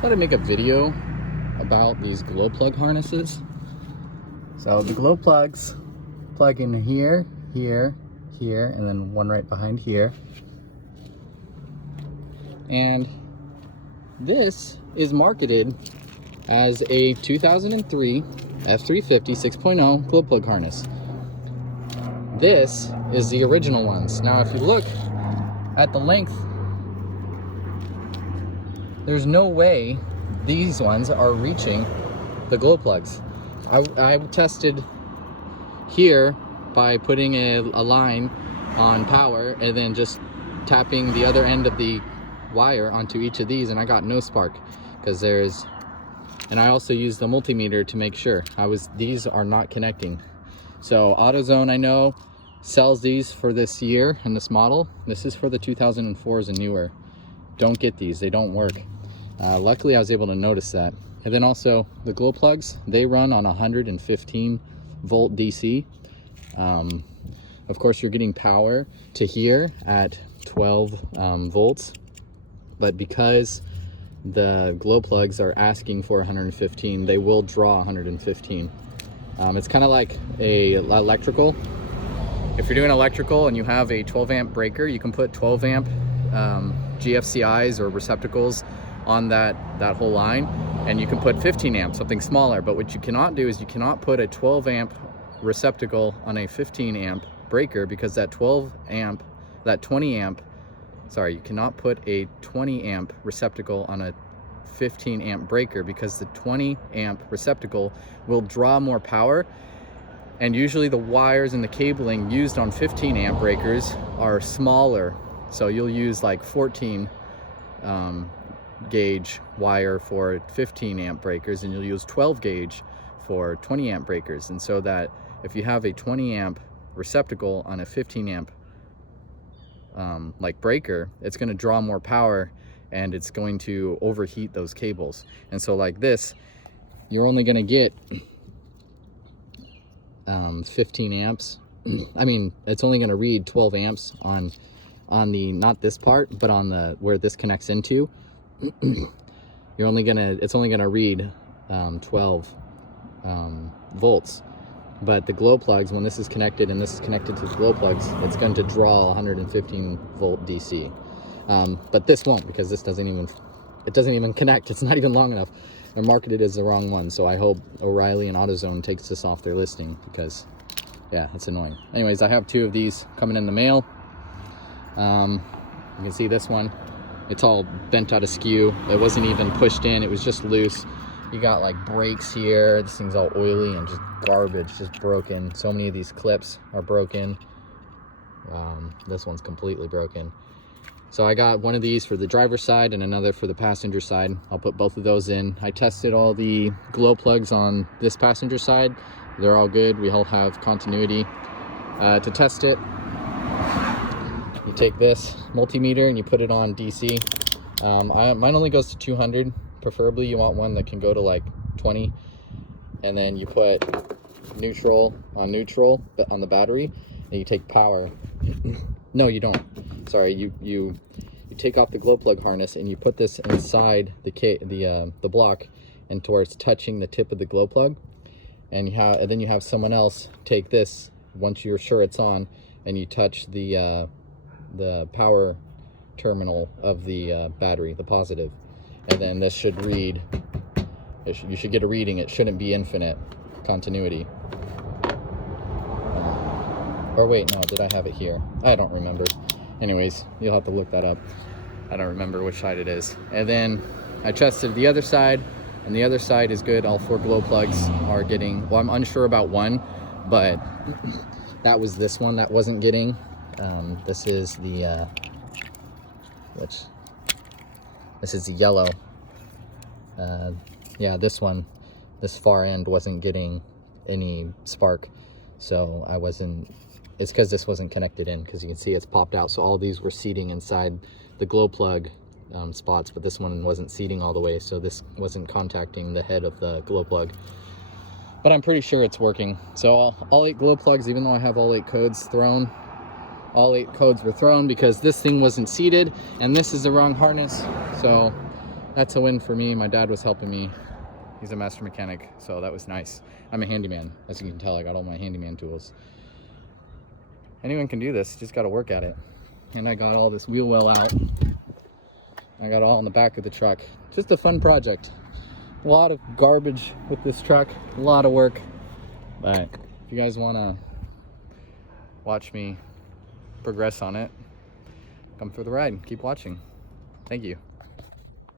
Thought I'd make a video about these glow plug harnesses. So the glow plugs plug in here, here, here, and then one right behind here. And this is marketed as a 2003 F350 6.0 glow plug harness. This is the original ones. Now if you look at the length, there's no way these ones are reaching the glow plugs. I tested here by putting a line on power and then just tapping the other end of the wire onto each of these, and I got no spark because and I also used the multimeter to make sure these are not connecting. So AutoZone, I know, sells these for this year and this model. This is for the 2004s and newer. Don't get these, they don't work. Luckily I was able to notice that. And then also the glow plugs, they run on 115 volt DC. Of course you're getting power to here at 12 volts, but because the glow plugs are asking for 115, they will draw 115. It's kind of like a electrical. If you're doing electrical and you have a 12 amp breaker, you can put 12 amp GFCIs or receptacles on that whole line, and you can put 15 amp, something smaller. But what you cannot do is you cannot put a 12 amp receptacle on a 15 amp breaker, because you cannot put a 20 amp receptacle on a 15 amp breaker, because the 20 amp receptacle will draw more power. And usually the wires and the cabling used on 15 amp breakers are smaller. So you'll use like 14 gauge wire for 15 amp breakers, and you'll use 12 gauge for 20 amp breakers. And so that if you have a 20 amp receptacle on a 15 amp like breaker, it's going to draw more power and it's going to overheat those cables. And so like this, you're only going to get 15 amps. I mean, it's only going to read 12 amps on the, not this part, but on the where this connects into. It's only gonna read 12 volts. But the glow plugs, when this is connected and this is connected to the glow plugs, it's going to draw 115 volt DC. But this won't, because this doesn't even connect. It's not even long enough. They're marketed as the wrong one. So I hope O'Reilly and AutoZone takes this off their listing, because yeah, it's annoying. Anyways, I have two of these coming in the mail. You can see this one, it's all bent out of skew. It wasn't even pushed in, it was just loose. You got like brakes here. This thing's all oily and just garbage, just broken. So many of these clips are broken. This one's completely broken. So I got one of these for the driver's side and another for the passenger side. I'll put both of those in. I tested all the glow plugs on this passenger side. They're all good. We all have continuity. To test it, you take this multimeter and you put it on DC. Mine only goes to 200. Preferably you want one that can go to like 20. And then you put neutral on neutral, but on the battery, and you take power. No, you don't. Sorry, you take off the glow plug harness and you put this inside the block, and to where it's touching the tip of the glow plug. And then you have someone else take this once you're sure it's on, and you touch the power terminal of the battery, the positive, and then this should read. You should get a reading. It shouldn't be infinite continuity. Or wait, no, did I have it here? I don't remember. Anyways, you'll have to look that up. I don't remember which side it is. And then I tested the other side, and the other side is good. All 4 glow plugs are getting, well, I'm unsure about one, but that was this one that wasn't getting. This is the this is the yellow. Yeah, this far end wasn't getting any spark, so it's because this wasn't connected in, because you can see it's popped out. So all these were seating inside the glow plug spots, but this one wasn't seating all the way, so this wasn't contacting the head of the glow plug. But I'm pretty sure it's working. So all 8 glow plugs, even though I have all 8 codes thrown, all 8 codes were thrown because this thing wasn't seated, and this is the wrong harness. So that's a win for me. My dad was helping me. He's a master mechanic, so that was nice. I'm a handyman. As you can tell, I got all my handyman tools. Anyone can do this, just got to work at it. And I got all this wheel well out. I got it all in the back of the truck. Just a fun project. A lot of garbage with this truck, a lot of work. But if you guys want to watch me progress on it, come for the ride. Keep watching. Thank you.